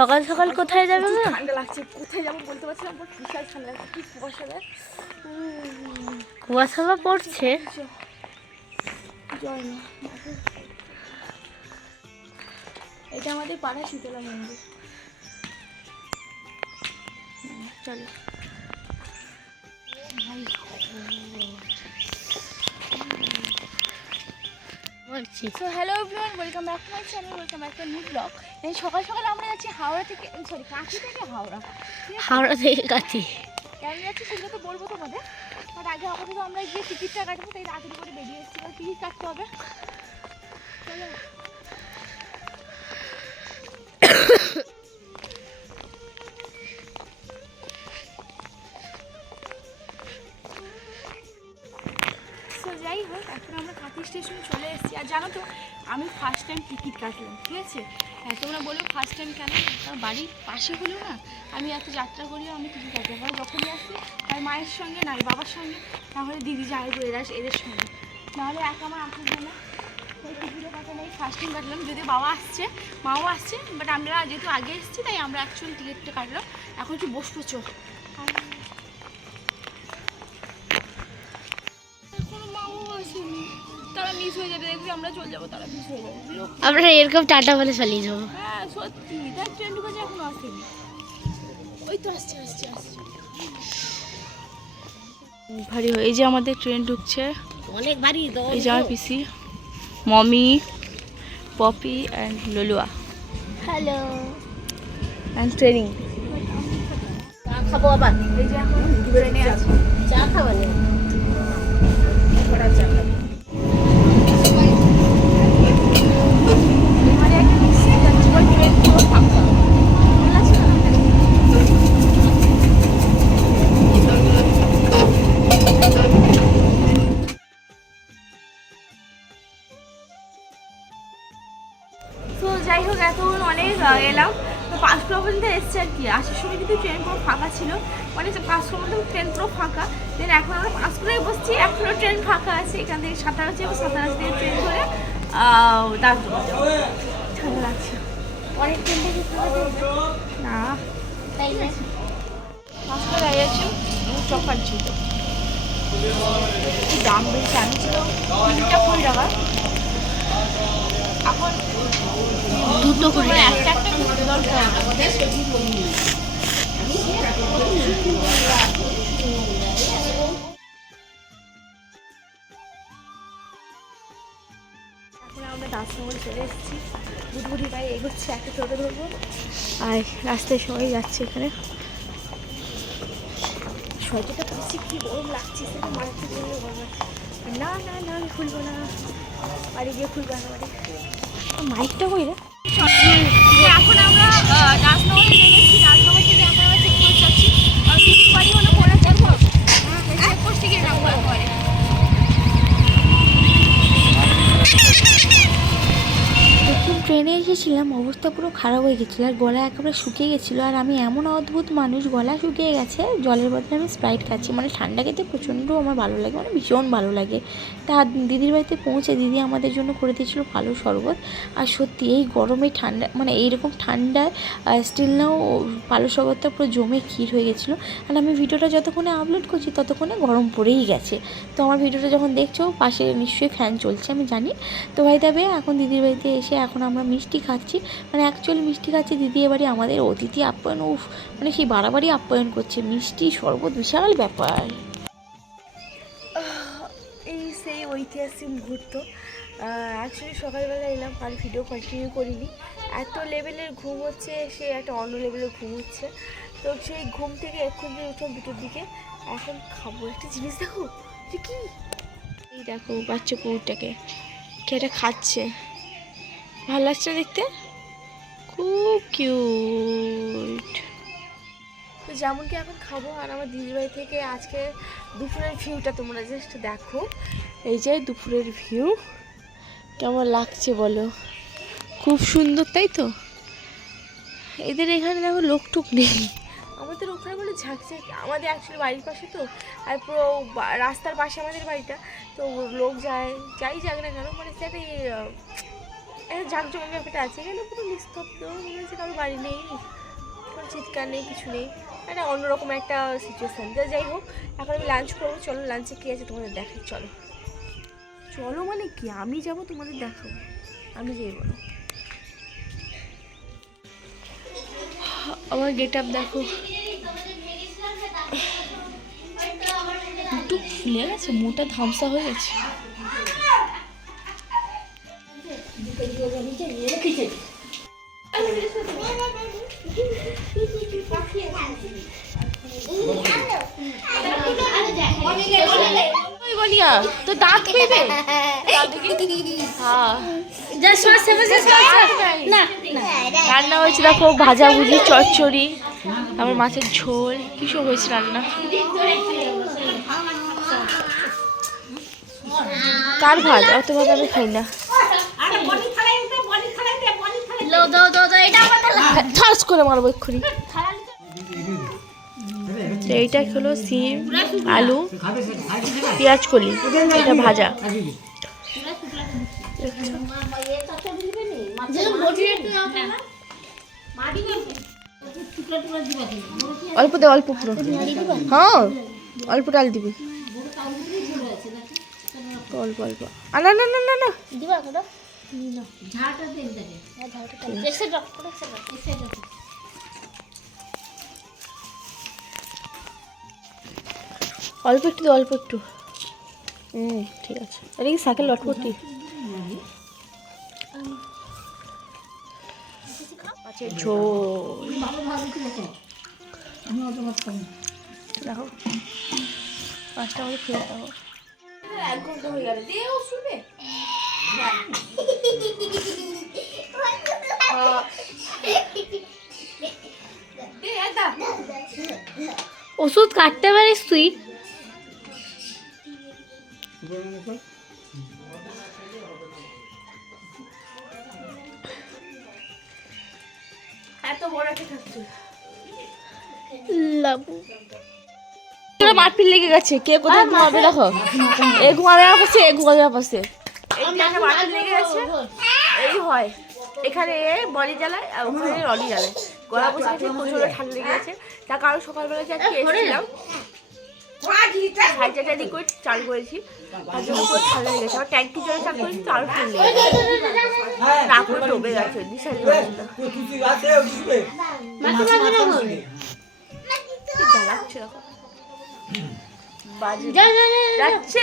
সকাল সকাল কোথায় যাবে না? ঠান্ডা লাগছে, কোথায় যাবো বলতে পারছিলাম, বিশাল ঠান্ডা লাগছে, কি কুয়াশা দেয়, কুয়াশা পড়ছে। জয় না, এটা আমাদের পাড়া শীতলা মন্দির। চলো বলছি। So hello everyone, welcome back to my channel, welcome back to new blog. সকাল সকাল আমরা যাচ্ছি হাওড়া থেকে, সরি কাঁথি থেকে হাওড়া, হাওড়া থেকে কাঁথি। কেন যাচ্ছি সেগুলো তো বলবো তোমাদের, বাট আগে আপাতত আমরা গিয়ে টিকিটটা কাটবো, তাই রাত্রি করে বেরিয়ে এসেছি, এবার টিকিট কাটতে হবে। চলো যাই হোক, এখন আমরা কাঁথি স্টেশনে চলে এসেছি। আর জানো তো, আমি ফার্স্ট টাইম টিকিট কাটলাম, ঠিক আছে। হ্যাঁ, তোমরা বলো ফার্স্ট টাইম কেন, কারণ বাড়ির পাশে হলেও না আমি এত যাত্রা করিও আমি টিকিট কাটতে পারি, যখনই আসি তাই মায়ের সঙ্গে নাই বাবার সঙ্গে, তাহলে দিদি যায় এদের সঙ্গে, নাহলে একা আমার আসা যায় না। তাই টিকিটও কাটা নেই, ফার্স্ট টাইম কাটলাম, যদিও বাবা আসছে মাও আসছে, বাট আমরা যেহেতু আগে এসেছি তাই আমরা অ্যাকচুয়ালি টিকিটটা কাটলাম। এখন একটু বসবো, চো তারা মিস হয়ে যাবে, দেখবি আমরা চলে যাবো, তারা মিস হয়ে যাবে, আমরা এরকম টাটা বলে চালিয়ে যাবো। হ্যাঁ সত্যি, তার ট্রেন ঢুকেছে এখনো আসেনি, ওই তো আসছে আসছে আসছে ভারী হয়। এই যে আমাদের ট্রেন ঢুকছে, অনেক ভারী। এই যে আমার পিসি, মমি, পপি অ্যান্ড ললুয়া, হ্যালো, অ্যান্ড ট্রেনিং। চা খাবো আবার। এই যে এখন ট্রেনে আছে, চা খাবো না? মানে একটা মিষ্টি যাচ্ছে, বল ট্রেন পুরো ফাঁকা, ভালো লাগছে না? তো যাই হোক, এতক্ষণ অনেক এলাম, তো 5টা পর্যন্ত এসছে আর কি। আসার সময় কিন্তু ট্রেন পুরো ফাঁকা ছিল, মানে 5টা পর্যন্ত ট্রেন পুরো ফাঁকা। দেন এখন আমরা 5টায় বসছি, এখনও ট্রেন ফাঁকা আছে। এখান থেকে সাঁতার যাবো, সাঁতার থেকে ট্রেন ধরে তারপর ঠান্ডা লাগছে অনেক ট্রেন থেকে না, তাই না? 5টা দাঁড়িয়ে আছে, চপ খাচ্ছি। তো কি দাম বেশি, আমি ছিল 20 টাকা, এখন দুটো করে মানে একটা একটা ঘুরতে দরকার। এখন আমরা দাসনগর চলে এসেছি, বুধবুধি ভাই এগোচ্ছে, একটা টোটো ধরবো, আর রাস্তায় সবাই যাচ্ছে। এখানে সোয়েটারটা পরছি, কি গরম লাগছে, সেটা মারাত্মক গরম লাগছে। না না না, আমি খুলবো না, বাড়ি গিয়ে খুলবো একেবারে। মাইকটা কই রে? এখন আমরা রাজনগরে নেমেছি, রাজনগর থেকে এখন আমরা চেকপোস্ট যাচ্ছি, আর দিদির বাড়ি হলো কোলাচার, চেকপোস্ট থেকে নামবো পরে। যখন ট্রেনে এসেছিলাম অবস্থা পুরো খারাপ হয়ে গেছিলো, আর গলা একেবারে শুকিয়ে গেছিলো। আর আমি এমন অদ্ভুত মানুষ, গলা শুকিয়ে গেছে, জলের বদলে আমি স্প্রাইট খাচ্ছি। মানে ঠান্ডা খেতে প্রচণ্ড আমার ভালো লাগে, মানে ভীষণ ভালো লাগে। তা দিদির বাড়িতে পৌঁছে দিদি আমাদের জন্য করে দিয়েছিলো ভালো শরবত। আর সত্যি এই গরমে ঠান্ডা, মানে এইরকম ঠান্ডায় স্টিল নাও ভালো শরবতটা পুরো জমে ক্ষীর হয়ে গেছিলো। আর আমি ভিডিওটা যতক্ষণে আপলোড করছি ততক্ষণে গরম পড়েই গেছে। তো আমার ভিডিওটা যখন দেখছো পাশে নিশ্চয়ই ফ্যান চলছে আমি জানি। তো ভাই তবে এখন দিদির বাড়িতে এসে এখন আমরা মিষ্টি খাচ্ছি, মানে অ্যাকচুয়ালি মিষ্টি খাচ্ছি। দিদি এবারে আমাদের অতিথি আপ্যায়ন, মানে সেই বাড়াবাড়ি আপ্যায়ন করছে, মিষ্টি শরবত বিশাল ব্যাপার। এই সেই ঐতিহাসিক মুহূর্ত। অ্যাকচুয়ালি সকালবেলা এলাম, আর ভিডিও কন্টিনিউ করিনি, এত লেভেলের ঘুম হচ্ছে, সে একটা অন্য লেভেলের ঘুম হচ্ছে। তো সেই ঘুম থেকে এক্ষুনি উঠলাম 2টোর দিকে, এখন খাবো একটা জিনিস। দেখো যে কি, এই দেখো বাচ্চা কুকুরটাকে, কে এটা খাচ্ছে, ভালো লাগছে দেখতে, খুব কিউট। তো যেমন কি এখন খাবো, আর আমার দিদির বাড়ি থেকে আজকে দুপুরের ভিউটা তোমরা জাস্ট দেখো। এই যে দুপুরের ভিউ কেমন লাগছে বলো, খুব সুন্দর তাই তো। এদের এখানে দেখো লোকটুক নেই, আমাদের ওখানে বলে ঝাঁকছে, আমাদের অ্যাকচুয়ালি বাড়ির পাশে তো, আর পুরো রাস্তার পাশে আমাদের বাড়িটা, তো লোক যায়, যাই যাক না কেন, মানে যাতে একটা জাঁকজমক ব্যাপারটা আছে, এখানে পুরো নিস্তব্ধ, মনে হচ্ছে কারো বাড়ি নেই, কোনো চিৎকার নেই, কিছু নেই, একটা অন্যরকম একটা সিচুয়েশান। যাই হোক, এখন আমি লাঞ্চ করবো, চলো লাঞ্চে কী আছে তোমাদের দেখাই। চলো চলো মানে কি, আমি যাবো তোমাদের দেখাবো, আমি যাই বলো। আমার গেট আপ দেখো, একটু ফুলে গেছে, মোটা ধামসা হয়ে গেছে। তো দাঁত পেবে রান্না হয়েছে দেখো, ভাজাভুজি, চচ্চড়ি, তারপর মাছের ঝোল, কিসব হয়েছে রান্না। কার ভাত? অত ভাত আমি খাই না। ঠাস করে মারবো এক্ষুনি। এইটা হলো সিম, আলু, পেঁয়াজ কলি, এটা ভাজা। অল্প দে, অল্প পুরো, হ্যাঁ অল্প ডাল দিবি, অল্প অল্প। না না না না না দিবা কত অল্প একটু দে, অল্প একটু। ঠিক আছে। এটা কি সাইকেল লটপটি? মাছের ঝোল দেখো, 5টা মধ্যে ফিরে যাবো। 1 ঘন্টা হয়ে গেল, দে ও শুনবে। ওষুধ কাটতে পারিস তুই? এত বড় একটা থাকছে লাবু মারপিট লেগে গেছে, কে কোথায় ঘুমাবে দেখো, এ ঘুমাবে আমার পাশে, এ ঘুমাবে আমার পাশে, মারপিট লেগে গেছে। এই হয় এখানে বলি জ্বালায় আর ওখানে রলি জ্বালায়, গলা বসে গেছে, প্রচুর ঠান্ডা লেগে গেছে। তার কারণ সকালবেলা যে আজকে এসেছিলাম 4:30 লিকুইড চান করেছি, তার জন্য পুরো ঠান্ডা লেগে গেছে। আমার ট্যাঙ্কি জলে চান করেছি তো আরো ঠান্ডা লেগে গেছে, নাক পুরো ডুবে গেছে, নিঃশ্বাস জ্বালাচ্ছে, বাজে যাচ্ছে।